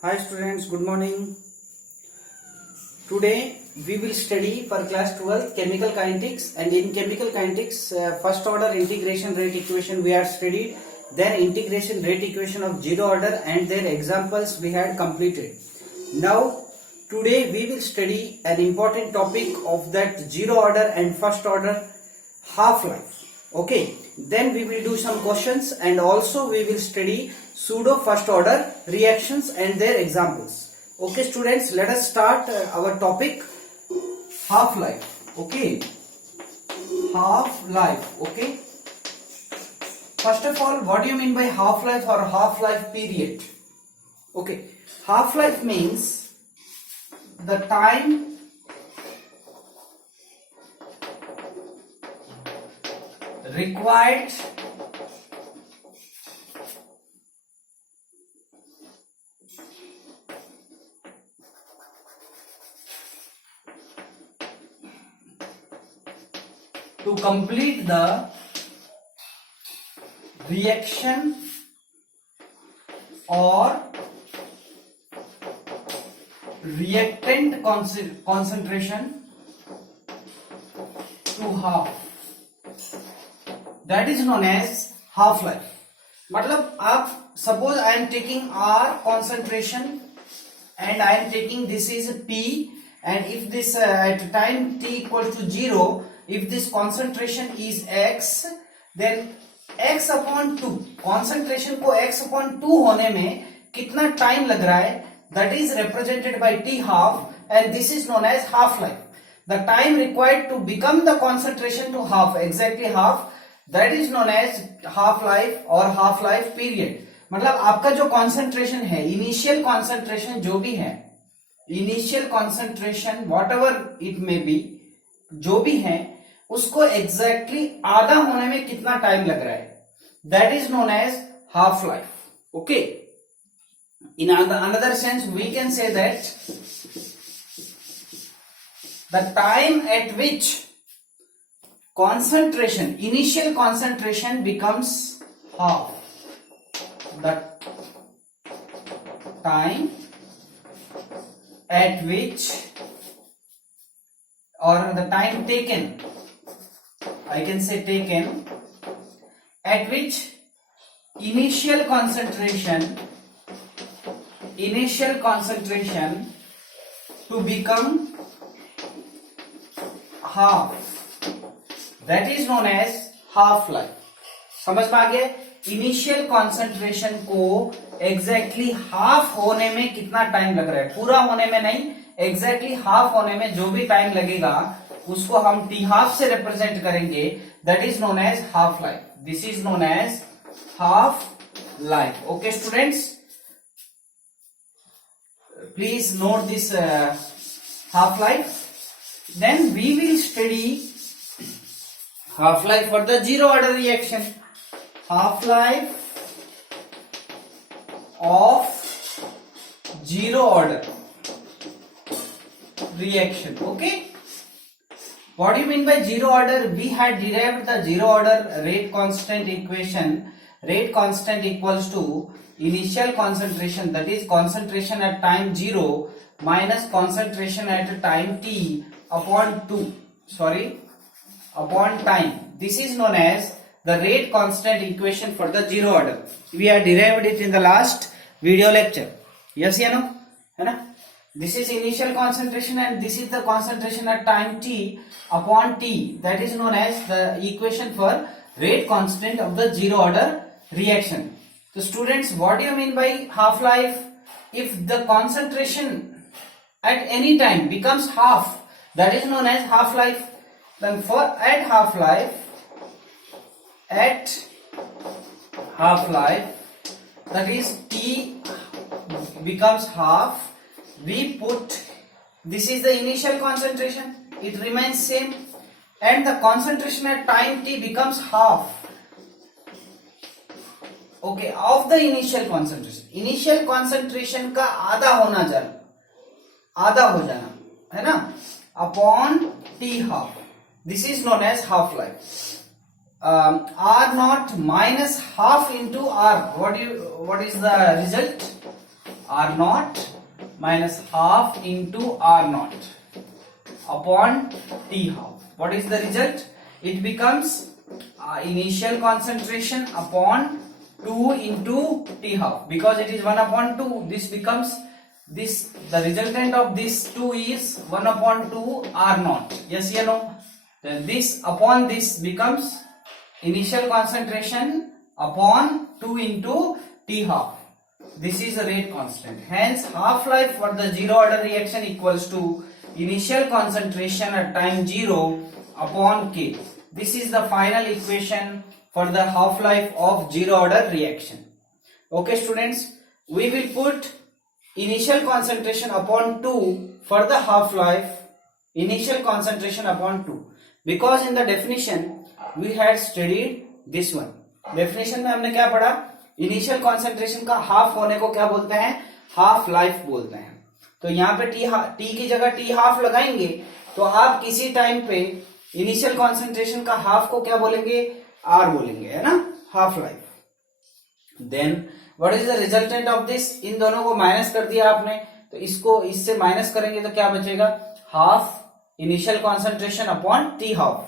Hi students, good morning. Today we will study for class 12 chemical kinetics, and in chemical kinetics first order integration rate equation we had studied, then integration rate equation of zero order and their examples we had completed. Now today we will study an important topic of that zero order and first order, half-life. Okay, then we will do some questions and also we will study pseudo first order reactions and their examples. Okay students, let us start our topic, half-life. Okay, half-life. Okay, first of all, what do you mean by half-life or half-life period? Okay, half-life means the time required to complete the reaction or reactant concentration to half, that is known as half life. मतलब आप suppose I am taking R concentration and I am taking this is P, and if this at time t equals to 0, if this concentration is x, then x upon 2, concentration को x upon 2 होने में कितना time लग रहा है, that is represented by t half, and this is known as half life. The time required to become the concentration to half, exactly half, that is known as half life or half life period. मतलब आपका जो concentration है, initial concentration जो भी है, initial concentration whatever it may be, जो भी है उसको exactly आधा होने में कितना टाइम लग रहा है, that is known as half life. Okay, in another sense we can say that the time at which concentration, initial concentration becomes half, the time at which, or the time taken, I can say taken, at which initial concentration to become half, that is known as half life. समझ में आ गया? Initial concentration को exactly half होने में कितना time लग रहा है, पूरा होने में नहीं, एग्जैक्टली हाफ होने में जो भी टाइम लगेगा उसको हम टी हाफ से रिप्रेजेंट करेंगे, that is known as half life. This is known as half life. Okay students, please note this half life. Then we will study half life for the zero order reaction, half life of zero order reaction. Okay, what do you mean by zero order? We had derived the zero order rate constant equation. Rate constant equals to initial concentration, that is concentration at time 0 minus concentration at time t upon time. This is known as the rate constant equation for the zero order. We have derived it in the last video lecture. Yes या no? है ना? This is initial concentration and this is the concentration at time t upon t. That is known as the equation for rate constant of the zero order reaction. So students, what do you mean by half life? If the concentration at any time becomes half, that is known as half life. Then for at half life, that is t becomes half, we put, this is the initial concentration, it remains same, and the concentration at time t becomes half, okay, of the initial concentration. Initial concentration का आधा हो जाना है ना, upon t half. This is known as half life. R naught minus half into R. What is the result? R naught minus half into R naught upon T half. What is the result? It becomes initial concentration upon 2 into T half, because it is 1 upon 2. This becomes this, the resultant of this 2 is 1 upon 2 R naught. Yes or no? Then this upon this becomes initial concentration upon 2 into T half. This is a rate constant. Hence half life for the zero order reaction equals to initial concentration at time 0 upon K. This is the final equation for the half life of zero order reaction. Okay students, we will put initial concentration upon 2 for the half life, initial concentration upon 2, because in the definition we had studied this one. Definition में हमने क्या पढ़ा? Initial concentration का half होने को क्या बोलते हैं? हाफ लाइफ बोलते हैं. तो यहाँ पे टी की जगह टी हाफ लगाएंगे तो आप किसी टाइम पे इनिशियल कॉन्सेंट्रेशन का हाफ को क्या बोलेंगे? आर बोलेंगे, है ना, half life. Then what is the resultant of this? इन दोनों को माइनस कर दिया आपने, तो इसको इससे माइनस करेंगे तो क्या बचेगा? Half initial concentration upon t half.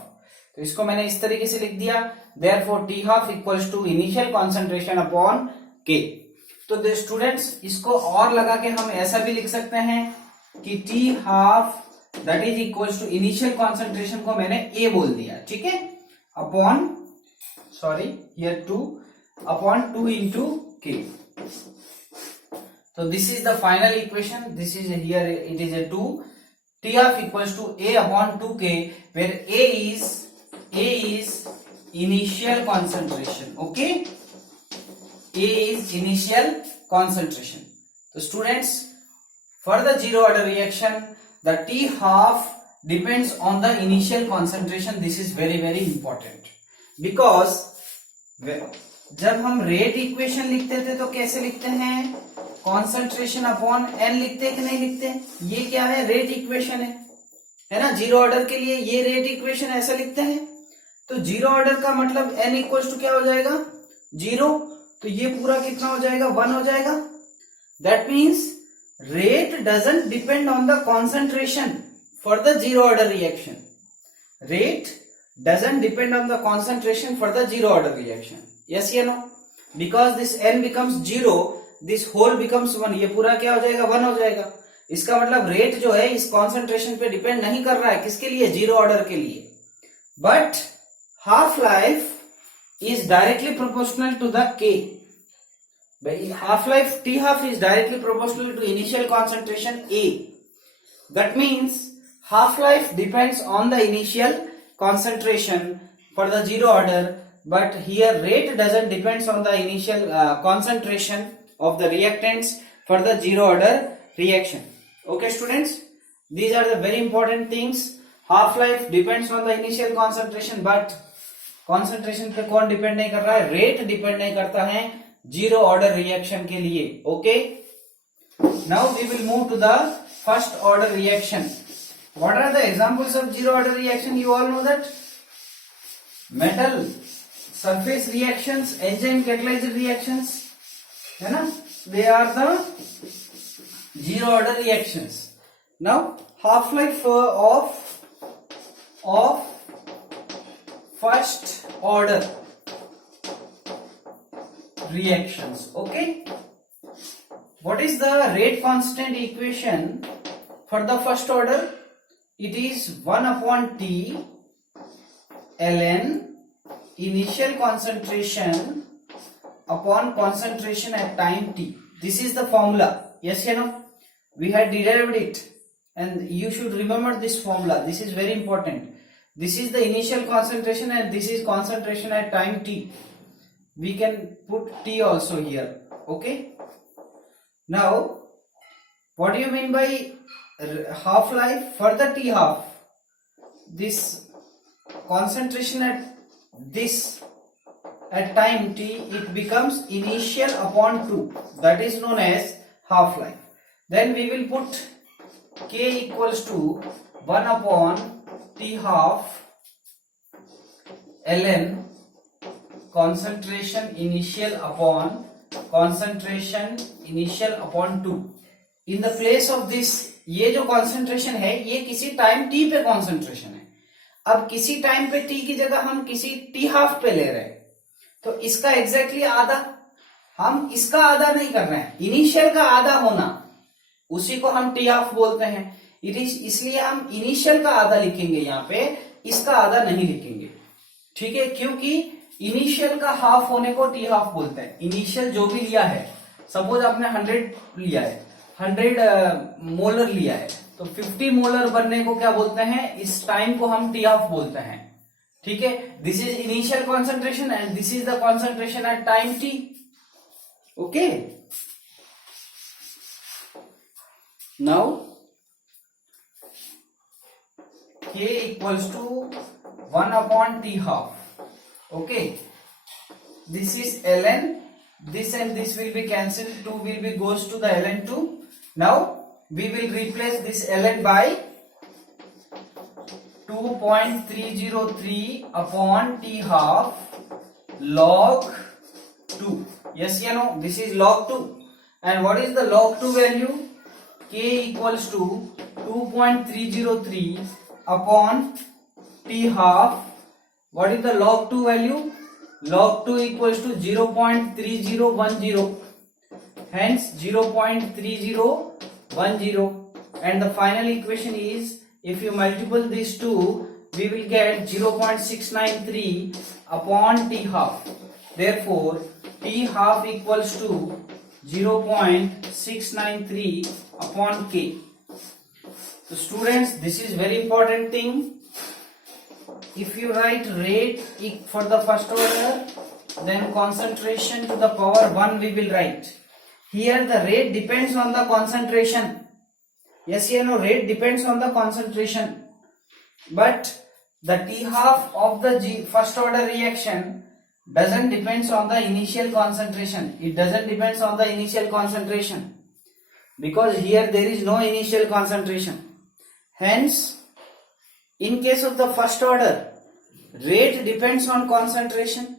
तो इसको मैंने इस तरीके से लिख दिया, therefore t half equals to initial concentration upon k. तो स्टूडेंट्स इसको और लगा के हम ऐसा भी लिख सकते हैं कि t half that is equals to initial concentration को मैंने ए बोल दिया, ठीक है, upon sorry here 2 upon 2 into k. तो this is the final equation. This is here it is A 2. T half equals to A upon 2k, where A is initial concentration. Okay, A is initial concentration. So students, for the zero order reaction, the T half depends on the initial concentration. This is very very important, because जब हम rate equation लिखते थे तो कैसे लिखते हैं? Concentration upon N लिखते हैं कि नहीं लिखते? ये क्या है? रेट इक्वेशन है ना. जीरो ऑर्डर के लिए ये रेट इक्वेशन ऐसा लिखते हैं. तो जीरो ऑर्डर का मतलब n इक्वल्स टू क्या हो जाएगा? 0. तो ये पूरा कितना हो जाएगा? 1 हो जाएगा. That means rate doesn't depend on the concentration for the zero order reaction. Rate doesn't depend on the concentration for the zero order reaction. Yes या no? Because this n becomes 0, this whole becomes 1. ये पूरा क्या हो जाएगा? 1 हो जाएगा. इसका मतलब रेट जो है इस कॉन्सेंट्रेशन पे डिपेंड नहीं कर रहा है. किसके लिए? जीरो ऑर्डर के लिए. But half life is directly proportional to the K. Half life T half is directly proportional to initial concentration A. That means half life depends on the initial concentration for the zero order, but here rate doesn't depends on the initial concentration of the reactants for the zero order reaction. Okay students, these are the very important things. Half life depends on the initial concentration, but concentration पे कौन depend नहीं कर रहा है? Rate depend नहीं करता है zero order reaction के लिए. Okay, now we will move to the first order reaction. What are the examples of zero order reaction? You all know that metal surface reactions, enzyme catalysed reactions, है ना, they are the zero order reactions. Now half life of first order reactions. Okay, what is the rate constant equation for the first order? It is 1 upon T ln initial concentration upon concentration at time t. This is the formula. Yes or no? We had derived it, and you should remember this formula. This is very important. This is the initial concentration and this is concentration at time t. We can put t also here. Okay, now what do you mean by half life? For the t half, this concentration at time t, it becomes initial upon 2. That is known as half life. Then we will put k equals to 1 upon T half ln concentration initial upon concentration initial upon 2 in the place of this. ये जो concentration है ये किसी time t पे concentration है। अब किसी time पे t की जगह हम किसी t हाफ पे ले रहे हैं, तो इसका एग्जैक्टली आधा, हम इसका आधा नहीं कर रहे हैं, इनिशियल का आधा होना उसी को हम टी हाफ बोलते हैं। इसलिए हम इनिशियल का आधा लिखेंगे यहाँ पे, इसका आधा नहीं लिखेंगे, ठीक है, क्योंकि इनिशियल का हाफ होने को टी हाफ बोलते हैं। इनिशियल जो भी लिया है, सपोज आपने 100 लिया है, 100 मोलर लिया है, तो 50 मोलर बनने को क्या बोलते हैं, इस टाइम को हम टी हाफ बोलते हैं, ठीक है। This is initial concentration and this is the concentration at time T. Okay, now K equals to 1 upon T half. Okay, this is ln, this and this will be cancelled, 2 will be goes to the ln 2. Now we will replace this ln by 2.303 upon T half log 2. Yes or no? This is log 2. And what is the log 2 value? K equals to 2.303 upon T half. What is the log 2 value? Log 2 equals to 0.3010. Hence 0.3010. And the final equation is, if you multiply these two, we will get 0.693 upon T half. Therefore, T half equals to 0.693 upon K. So students, this is very important thing. If you write rate for the first order, then concentration to the power 1 we will write. Here the rate depends on the concentration. Yes or no? Rate depends on the concentration. But the T half of the first order reaction doesn't depends on the initial concentration. It doesn't depends on the initial concentration, because here there is no initial concentration. Hence, in case of the first order, rate depends on concentration,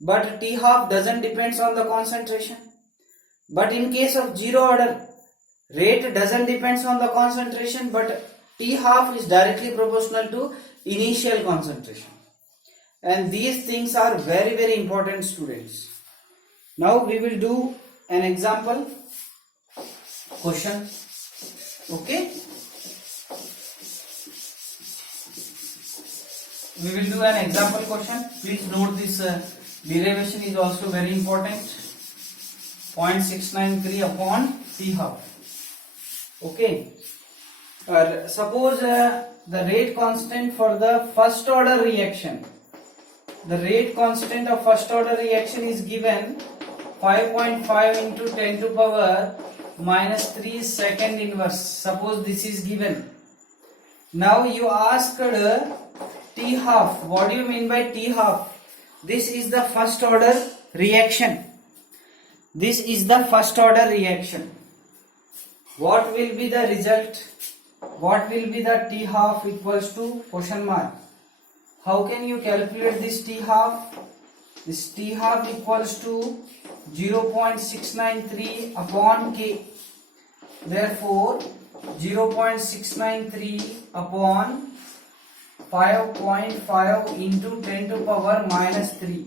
but T half doesn't depends on the concentration. But in case of zero order, rate doesn't depends on the concentration, but T half is directly proportional to initial concentration. And these things are very, very important, students. Now we will do an example question. Okay, we will do an example question. Please note this derivation is also very important. 0.693 upon T half. Okay, suppose the rate constant for the first order reaction, the rate constant of first order reaction is given 5.5 into 10 to power minus 3 second inverse. Suppose this is given. Now you asked T half. What do you mean by T half? This is the first order reaction. This is the first order reaction. What will be the result? What will be the T half equals to question mark? How can you calculate this T half? This T half equals to 0.693 upon K. Therefore, 0.693 upon 5.5 into 10 to power minus 3.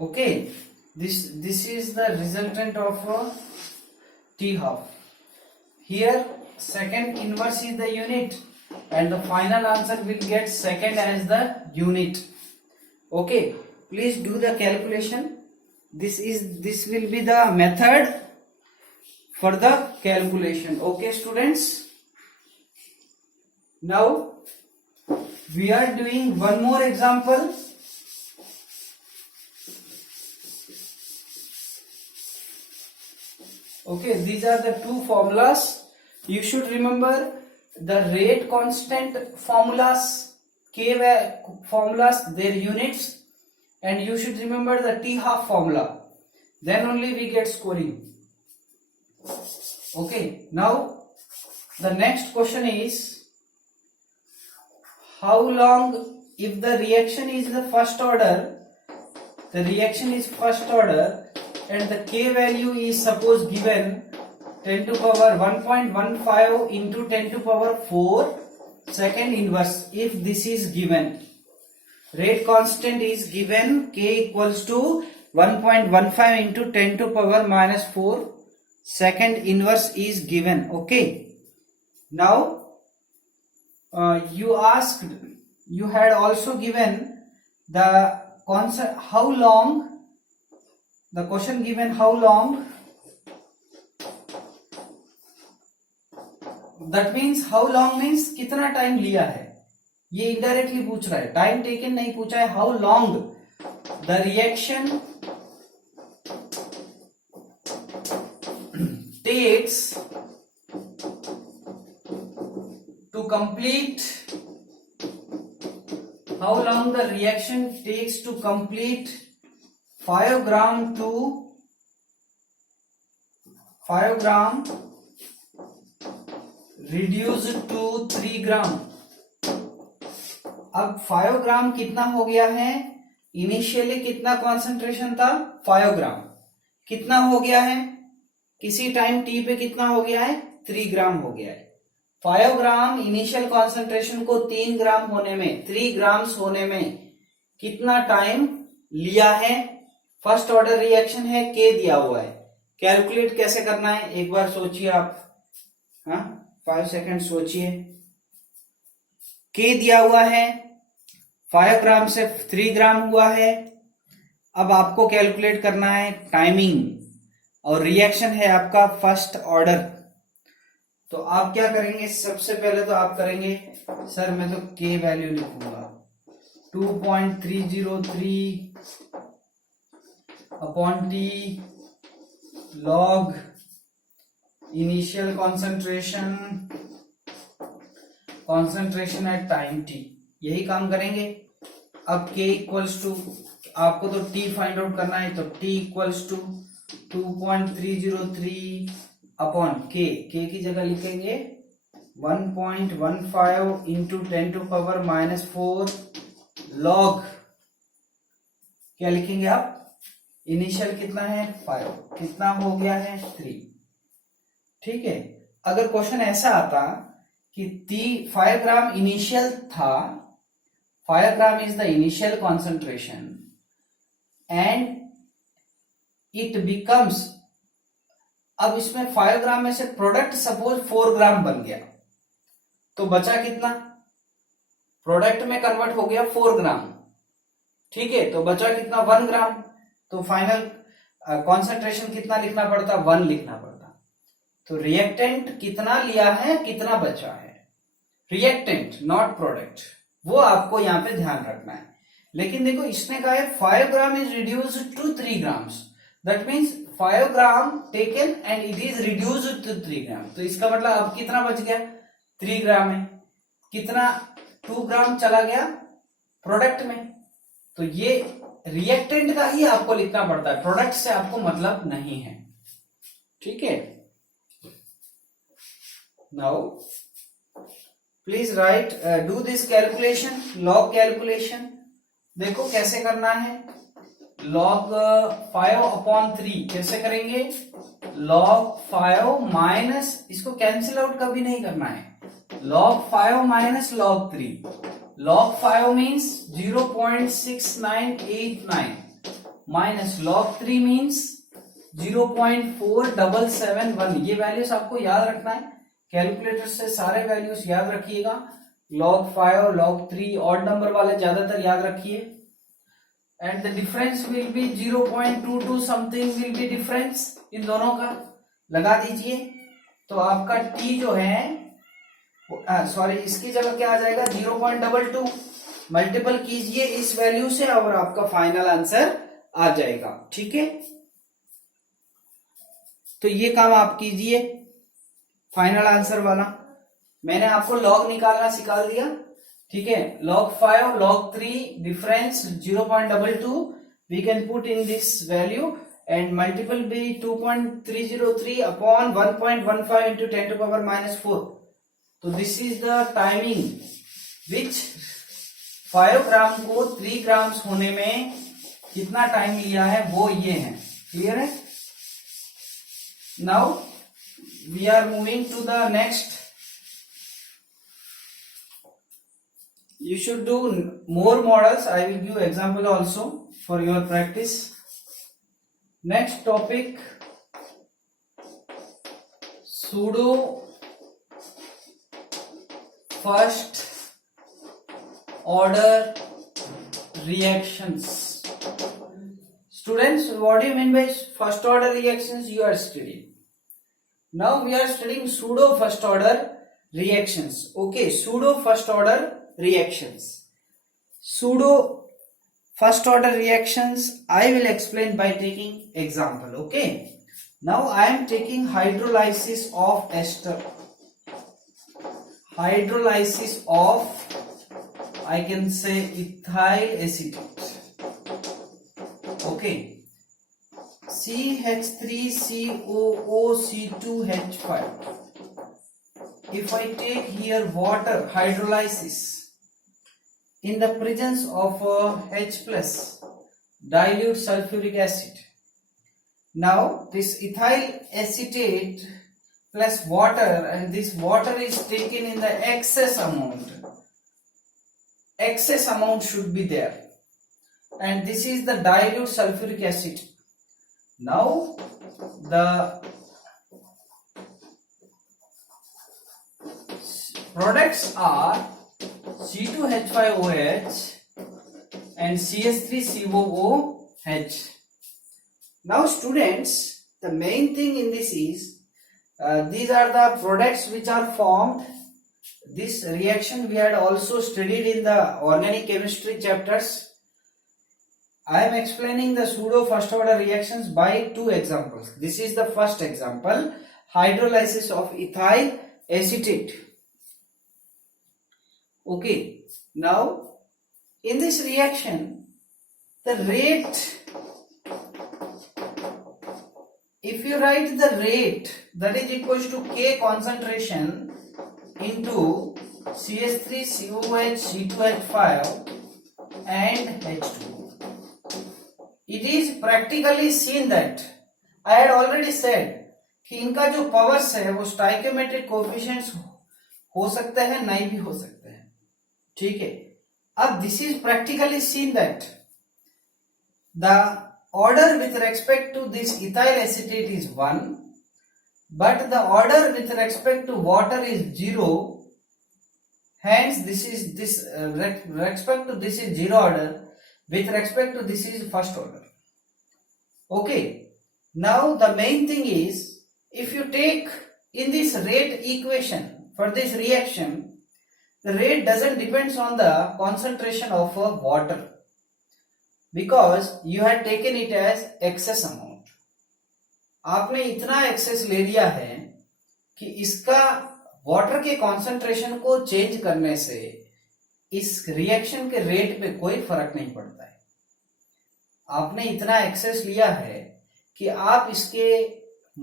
Okay, this is the resultant of T half. Here second inverse is the unit and the final answer will get second as the unit. Okay, please do the calculation. This will be the method for the calculation. Okay, students, now we are doing one more example. Okay, these are the two formulas. You should remember the rate constant formulas, K formulas, their units, and you should remember the T half formula. Then only we get scoring. Okay, now the next question is, how long, if the reaction is the first order, the reaction is first order, and the K value is suppose given 10 to power 1.15 into 10 to power 4 second inverse. If this is given, rate constant is given K equals to 1.15 into 10 to power minus 4 second inverse is given. Okay. Now you had also given the concept how long, the question given how long, that means how long means कितना time लिया है, ये indirectly पूछ रहा है, time taken नहीं पूछा है, how long the reaction takes to complete, how long the reaction takes to complete 5 gram to 5 gram reduced to 3 gram. अब 5 ग्राम कितना हो गया है, इनिशियली कितना कॉन्सेंट्रेशन था 5 ग्राम, कितना हो गया है किसी टाइम टी पे कितना हो गया है 3 ग्राम हो गया है. 5 ग्राम इनिशियल कॉन्सेंट्रेशन को 3 ग्राम होने में, 3 ग्राम्स होने में कितना टाइम लिया है. फर्स्ट ऑर्डर रिएक्शन है, के दिया हुआ है, कैलकुलेट कैसे करना है एक बार सोचिए आप. हाँ 5 सेकंड सोचिए. के दिया हुआ है, 5 ग्राम से 3 ग्राम हुआ है. अब आपको कैलकुलेट करना है टाइमिंग, और रिएक्शन है आपका फर्स्ट ऑर्डर. तो आप क्या करेंगे, सबसे पहले तो आप करेंगे, सर मैं तो के वैल्यू लिखूंगा 2.303 upon T log initial concentration at time T, यही काम करेंगे. अब के इक्वल्स टू, आपको तो टी फाइंड आउट करना है, तो टी इक्वल्स टू 2.303 अपॉन के की जगह लिखेंगे 1.15 into 10 to power minus 4 log, क्या लिखेंगे आप, इनिशियल कितना है 5, कितना हो गया है 3. ठीक है. अगर क्वेश्चन ऐसा आता कि 5 ग्राम इनिशियल था, 5 gram is the initial concentration and it becomes, अब इसमें 5 ग्राम में से प्रोडक्ट सपोज 4 ग्राम बन गया, तो बचा कितना, प्रोडक्ट में कन्वर्ट हो गया 4 ग्राम. ठीक है, तो बचा कितना 1 ग्राम. तो फाइनल कॉन्सेंट्रेशन कितना लिखना पड़ता, 1 लिखना पड़ता. तो रिएक्टेंट कितना लिया है, कितना बचा है, रिएक्टेंट नॉट प्रोडक्ट, वो आपको यहां पे ध्यान रखना है. लेकिन देखो इसने कहा है 5 gram is reduced to 3 grams, that means 5 gram taken and it is reduced to 3 gram. तो इसका मतलब अब कितना बच गया 3 ग्राम में, कितना 2 ग्राम चला गया प्रोडक्ट में. तो ये रिएक्टेंट का ही आपको लिखना पड़ता है, प्रोडक्ट से आपको मतलब नहीं है. ठीक है. Now please right, do this calculation, log calculation. देखो कैसे करना है, log 5 अपॉन 3 कैसे करेंगे, log 5 माइनस, इसको कैंसिल आउट कभी नहीं करना है, log 5 minus log 3. log 5 means 0.6989 minus log 3 means 0.4771. ये वैल्यूज आपको याद रखना है, कैलकुलेटर से सारे वैल्यूज याद रखिएगा. log 5 log 3 ऑड नंबर वाले ज्यादातर याद रखिए. And the difference will be 0.22 something will be difference in दोनों का, लगा दीजिए. तो आपका t जो है, सॉरी इसकी जगह क्या आ जाएगा 0.22, मल्टीपल कीजिए इस वैल्यू से और आपका फाइनल आंसर आ जाएगा. ठीक है. तो ये काम आप कीजिए फाइनल आंसर वाला. मैंने आपको लॉग निकालना सिखा दिया. ठीक है, log 5 log 3 difference 0.22 we can put in this value and multiple be 2.303 upon 1.15 into 10 to power minus 4. So this is the timing which 5 ग्राम को 3 ग्राम्स होने में कितना टाइम लिया है, वो ये है. Clear है? Now we are moving to the next. You should do more models. I will give example also for your practice. Next topic, pseudo first order reactions. Students, what do you mean by first order reactions? You are studying. Now we are studying pseudo first order reactions. Okay, pseudo first order reactions. Pseudo first order reactions I will explain by taking example. Okay, now I am taking hydrolysis of ester. Hydrolysis of, I can say, ethyl acetate. Okay, CH3COOC2H5. If I take here water, hydrolysis, in the presence of H plus, dilute sulfuric acid. Now this ethyl acetate plus water, and this water is taken in the excess amount. Excess amount should be there, and this is the dilute sulfuric acid. Now the products are C2H5OH and CH3COOH. Now students, the main thing in this is these are the products which are formed. This reaction we had also studied in the organic chemistry chapters. I am explaining the pseudo first order reactions by two examples. This is the first example, hydrolysis of ethyl acetate. Okay, now in this reaction, the rate, if you write the rate, that is equals to K concentration into CH3COOH, C2H5 and H2O. It is practically seen that I had already said कि इनका जो powers है वो stoichiometric coefficients हो सकते हैं, नहीं भी हो सकते हैं. ठीक है. अब this is practically seen that the order with respect to this ethyl acetate is 1, but the order with respect to water is 0. Hence this is respect to this is 0 order, with respect to this is first order. Okay, now the main thing is, if you take in this rate equation for this reaction, the rate doesn't depends on the concentration of water, because you had taken it as excess amount. आपने इतना access ले लिया है कि इसका water के concentration को change करने से इस रिएक्शन के रेट पे कोई फर्क नहीं पड़ता है. आपने इतना एक्सेस लिया है कि आप इसके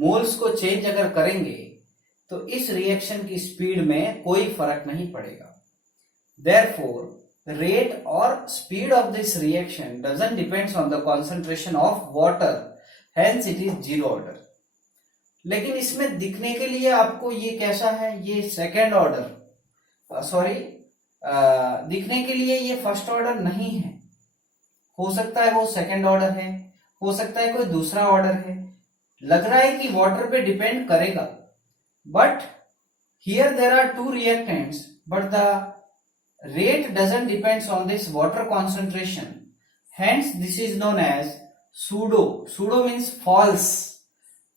मोल्स को चेंज अगर करेंगे तो इस रिएक्शन की स्पीड में कोई फर्क नहीं पड़ेगा. Therefore, the rate or speed of this reaction doesn't depends on the concentration of water. Hence, it is 0 order. लेकिन इसमें दिखने के लिए आपको ये कैसा है, ये सेकेंड ऑर्डर, दिखने के लिए ये फर्स्ट ऑर्डर नहीं है. हो सकता है वो सेकेंड ऑर्डर है, हो सकता है कोई दूसरा ऑर्डर है. लग रहा है कि वाटर पे डिपेंड करेगा, but here there are two reactants, but the rate doesn't depends on this water concentration. Hence this is known as pseudo. Pseudo means false.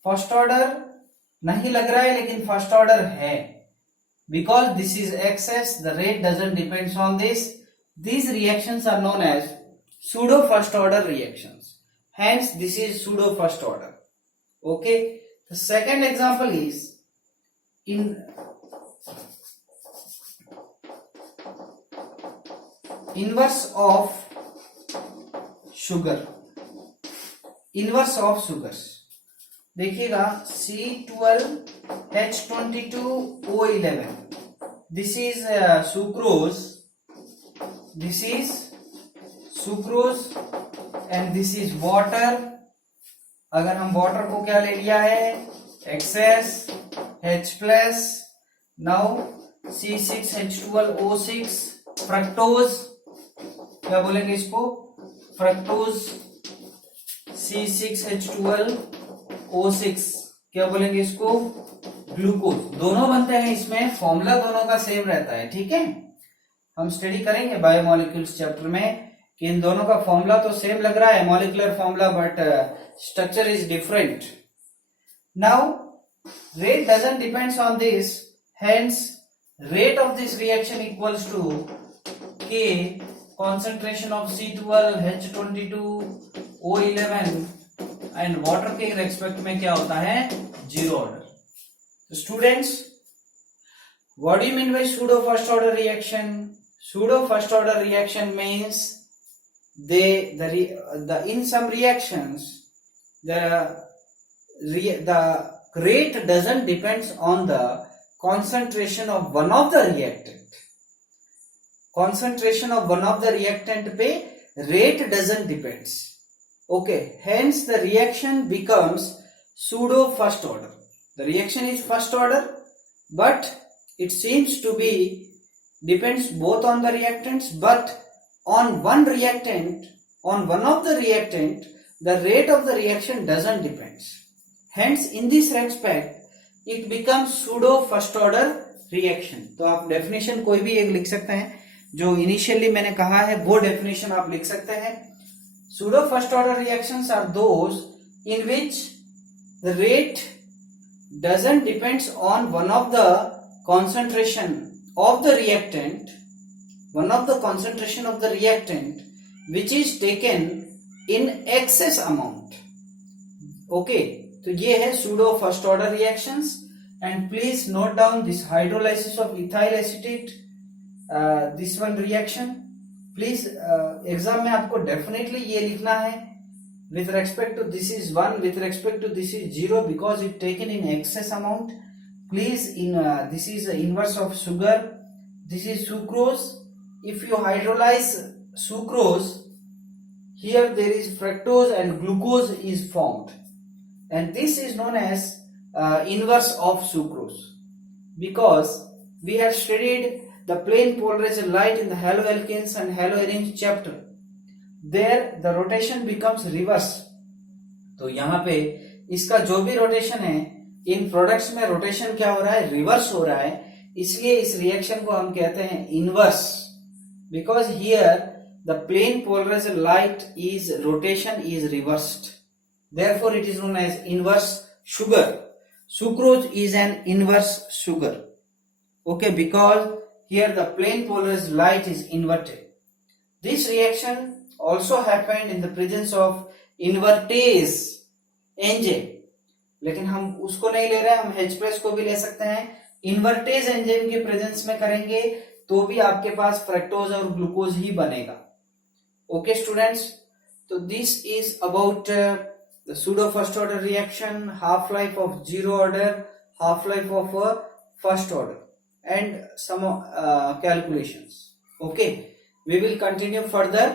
First order नहीं लग रहा है लेकिन first order है. Because this is excess, the rate doesn't depends on this. These reactions are known as pseudo first order reactions. Hence this is pseudo first order. Okay. The second example is in inverse of sugar. Inverse of sugars. देखिएगा C12H22O11. This is sucrose. This is sucrose and this is water. अगर हम water को क्या ले लिया है, excess H plus, now C6H12O6 fructose, क्या बोलेंगे इसको, फ्रक्टोज C6H12O6, क्या बोलेंगे इसको, ग्लूकोज। दोनों बनते हैं इसमें, फॉर्मूला दोनों का सेम रहता है, ठीक है। हम स्टडी करेंगे बायोमोलिक्यूल्स चैप्टर में कि इन दोनों का फॉर्मूला तो सेम लग रहा है, molecular formula, but structure is different. Now rate doesn't depends on this, hence rate of this reaction equals to K concentration of C12H22O11 and water के रेस्पेक्ट में क्या होता है, जीरो ऑर्डर। तो students, what do you mean by pseudo first order reaction? Pseudo first order reaction means in some reactions the rate doesn't depends on the concentration of one of the reactant. Concentration of one of the reactant पे rate doesn't depends. Okay, hence the reaction becomes pseudo first order. The reaction is first order, but it seems to be depends both on the reactants, but on one reactant, on one of the reactant, the rate of the reaction doesn't depends. Hence, in this respect, it becomes pseudo first order reaction. तो आप definition कोई भी एक लिख सकते हैं, जो initially मैंने कहा है वो definition आप लिख सकते हैं। Pseudo first order reactions are those in which the rate doesn't depends on one of the concentration of the reactant, which is taken in excess amount. Okay. तो ये है pseudo first order reactions, and please note down this hydrolysis of ethyl acetate, this one reaction. Please exam में आपको definitely ये लिखना है, with respect to this is 1, with respect to this is 0, because it taken in excess amount. Please this is the inverse of sugar, this is sucrose. If you hydrolyze sucrose, here there is fructose and glucose is formed. And this is known as inverse of sucrose, because we have studied the plain polarized light in the haloalkanes and haloarenes chapter. There the rotation becomes reverse. तो यहाँ पे इसका जो भी rotation है, इन products में rotation क्या हो रहा है, रिवर्स हो रहा है, इसलिए इस रिएक्शन को हम कहते हैं inverse, because here the plain polarized light is rotation is reversed. Therefore, it is known as inverse sugar. Sucrose is an inverse sugar. Okay, because here the plain polarized light is inverted. This reaction also happened in the presence of invertase enzyme. लेकिन हम उसको नहीं ले रहे हैं, हम H+ को भी ले सकते हैं। इन्वर्टेज एंजाइम के प्रेजेंस में करेंगे तो भी आपके पास फ्रक्टोज और ग्लूकोज ही बनेगा। ओके स्टूडेंट्स, तो this is about the pseudo first order reaction, half life of zero order, half life of first order, and some calculations. Okay, we will continue further